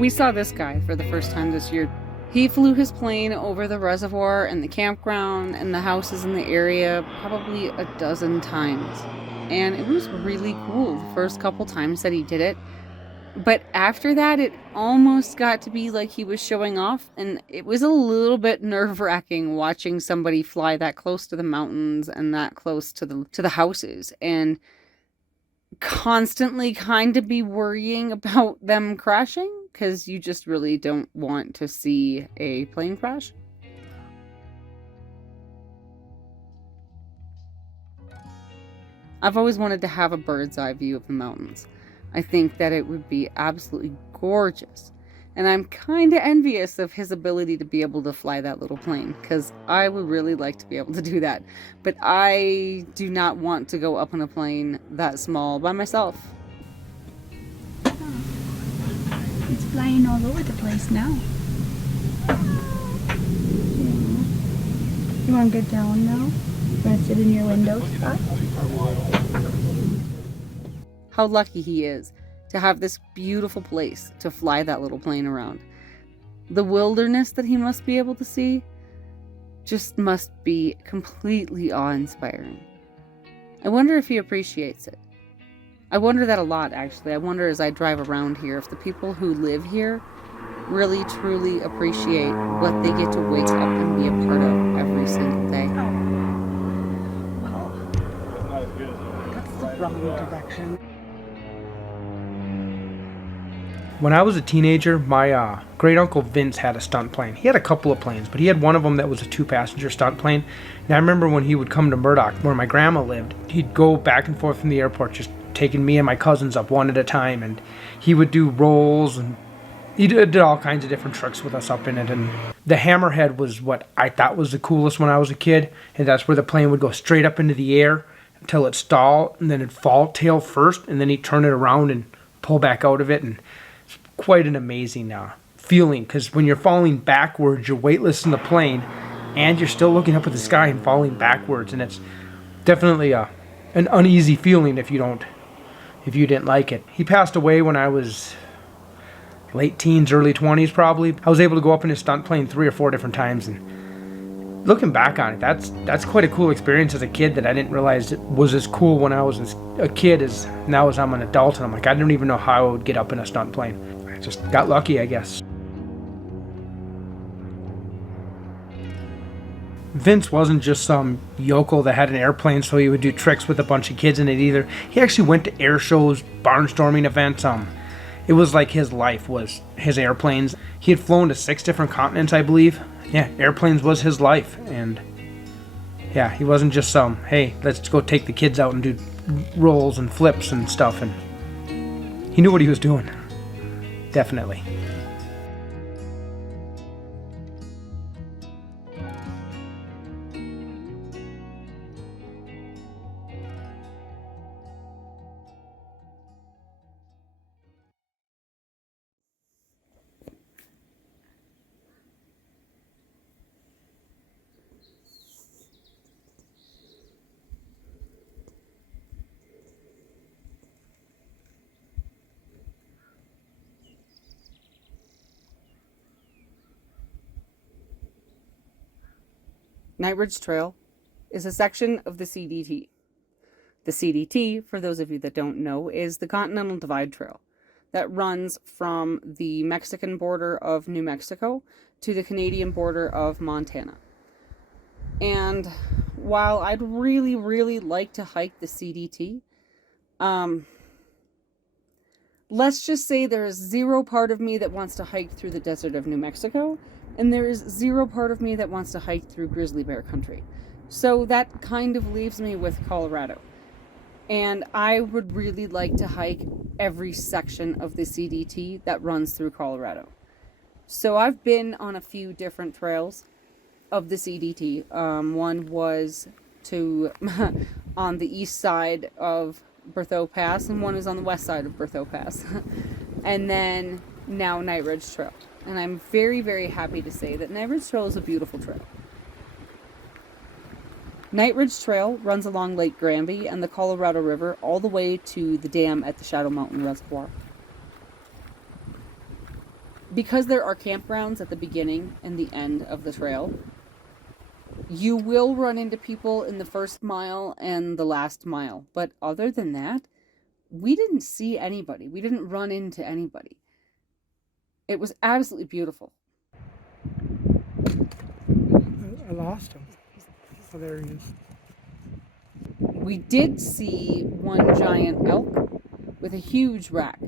We saw this guy for the first time this year. He flew his plane over the reservoir and the campground and the houses in the area probably a dozen times. And it was really cool the first couple times that he did it. But after that, it almost got to be like he was showing off, and it was a little bit nerve-wracking watching somebody fly that close to the mountains and that close to the houses, and constantly kind of be worrying about them crashing, because you just really don't want to see a plane crash. I've always wanted to have a bird's eye view of the mountains. I think that it would be absolutely gorgeous. And I'm kind of envious of his ability to be able to fly that little plane, because I would really like to be able to do that. But I do not want to go up on a plane that small by myself. It's flying all over the place now. You want to get down now? You want to sit in your window spot? How lucky he is to have this beautiful place to fly that little plane around. The wilderness that he must be able to see just must be completely awe-inspiring. I wonder if he appreciates it. I wonder that a lot, actually. I wonder as I drive around here if the people who live here really truly appreciate what they get to wake up and be a part of every single day. Well, that's the wrong direction. When I was a teenager, my great uncle Vince had a stunt plane. He had a couple of planes, but he had one of them that was a 2-passenger stunt plane. And I remember when he would come to Murdoch, where my grandma lived, he'd go back and forth from the airport, just taking me and my cousins up one at a time. And he would do rolls, and he did all kinds of different tricks with us up in it. And the hammerhead was what I thought was the coolest when I was a kid. And that's where the plane would go straight up into the air until it stalled, and then it'd fall tail first, and then he'd turn it around and pull back out of it. And quite an amazing feeling, because when you're falling backwards, you're weightless in the plane and you're still looking up at the sky and falling backwards, and it's definitely an uneasy feeling if you didn't like it. He passed away when I was late teens, early 20s probably. I was able to go up in his stunt plane 3 or 4 different times, and looking back on it, that's quite a cool experience as a kid that I didn't realize it was as cool when I was a kid as now as I'm an adult. And I'm like, I don't even know how I would get up in a stunt plane. I just got lucky, I guess. Vince wasn't just some yokel that had an airplane so he would do tricks with a bunch of kids in it either. He actually went to air shows, barnstorming events. It was like his life was his airplanes. He had flown to 6 different continents, I believe. Yeah, airplanes was his life. And yeah, he wasn't just some, hey, let's go take the kids out and do rolls and flips and stuff. And he knew what he was doing. Definitely. Night Ridge Trail is a section of the CDT. The CDT, for those of you that don't know, is the Continental Divide Trail that runs from the Mexican border of New Mexico to the Canadian border of Montana. And while I'd really, really like to hike the CDT, let's just say there is 0 part of me that wants to hike through the desert of New Mexico, and there is 0 part of me that wants to hike through grizzly bear country. So that kind of leaves me with Colorado. And I would really like to hike every section of the CDT that runs through Colorado. So I've been on a few different trails of the CDT. One was to on the east side of Berthoud Pass, and one is on the west side of Berthoud Pass. And then now Night Ridge Trail. And I'm very, very happy to say that Night Ridge Trail is a beautiful trail. Night Ridge Trail runs along Lake Granby and the Colorado River all the way to the dam at the Shadow Mountain Reservoir. because there are campgrounds at the beginning and the end of the trail, you will run into people in the first mile and the last mile. But other than that, we didn't see anybody. We didn't run into anybody. It was absolutely beautiful. I lost him. Oh, there he is. We did see one giant elk with a huge rack.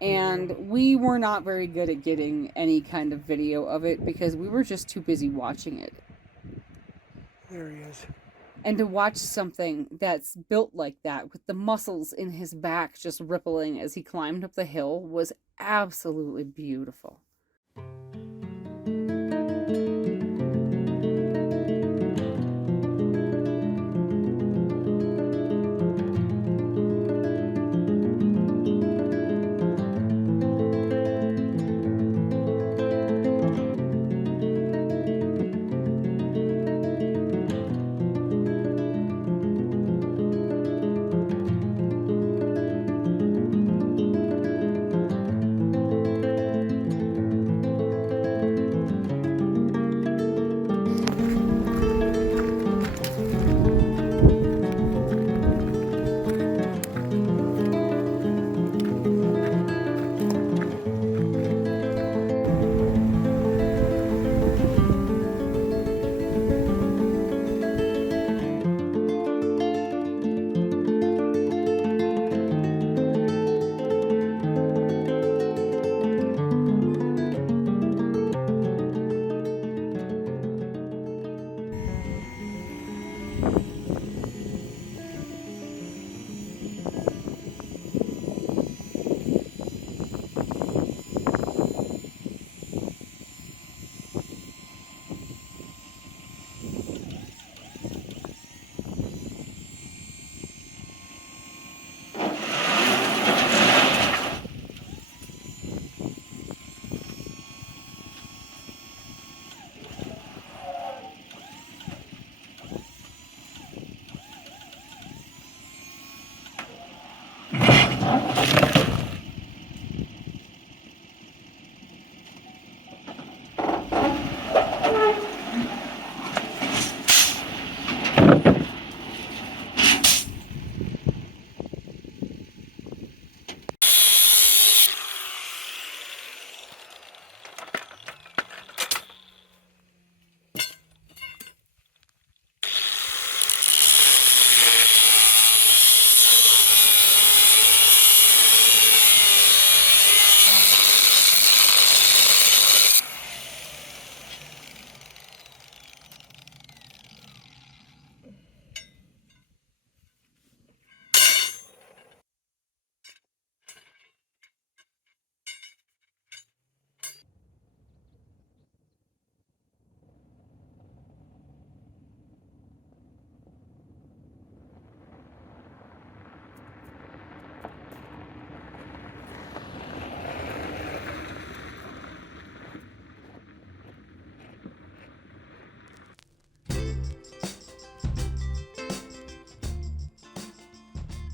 And we were not very good at getting any kind of video of it because we were just too busy watching it. There he is. And to watch something that's built like that, with the muscles in his back just rippling as he climbed up the hill, was absolutely beautiful.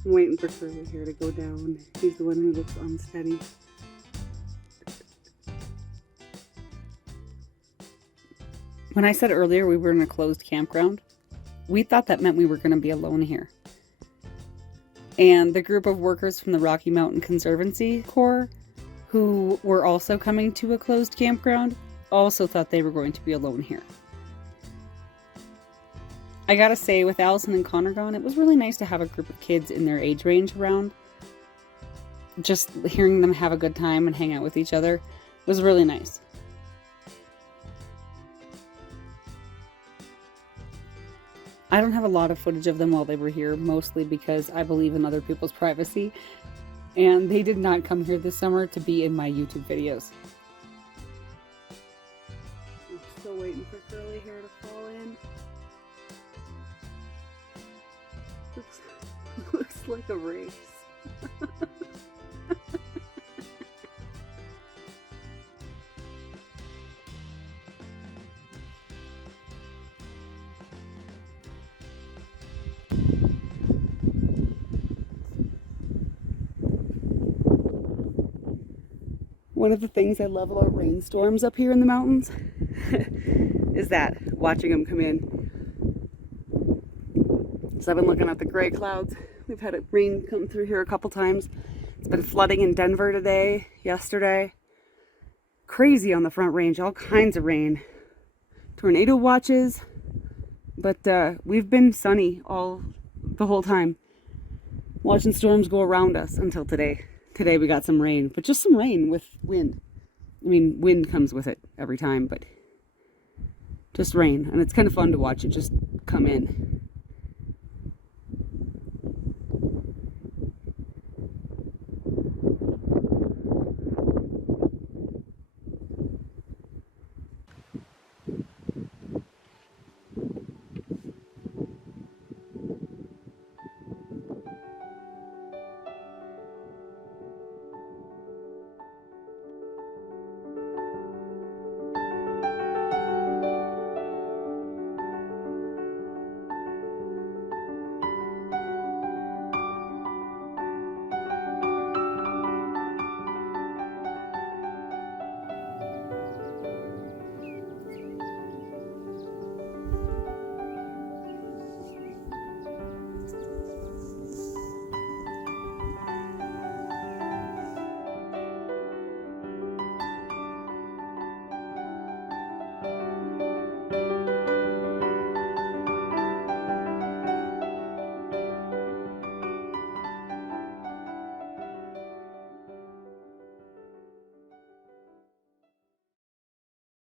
I'm waiting for Curly here to go down. He's the one who looks unsteady. When I said earlier we were in a closed campground, we thought that meant we were going to be alone here. And the group of workers from the Rocky Mountain Conservancy Corps, who were also coming to a closed campground, also thought they were going to be alone here. I gotta say, with Allison and Connor gone, it was really nice to have a group of kids in their age range around. Just hearing them have a good time and hang out with each other was really nice. I don't have a lot of footage of them while they were here, mostly because I believe in other people's privacy, and they did not come here this summer to be in my YouTube videos. I'm still waiting for Curly hair to fall in. Looks like a race. One of the things I love about rainstorms up here in the mountains is that, watching them come in. So I've been looking at the gray clouds. We've had rain come through here a couple times. It's been flooding in Denver today, yesterday. Crazy on the Front Range, all kinds of rain. Tornado watches, but we've been sunny the whole time. Watching storms go around us until today. Today we got some rain, but just some rain with wind. I mean, wind comes with it every time, but just rain. And it's kind of fun to watch it just come in.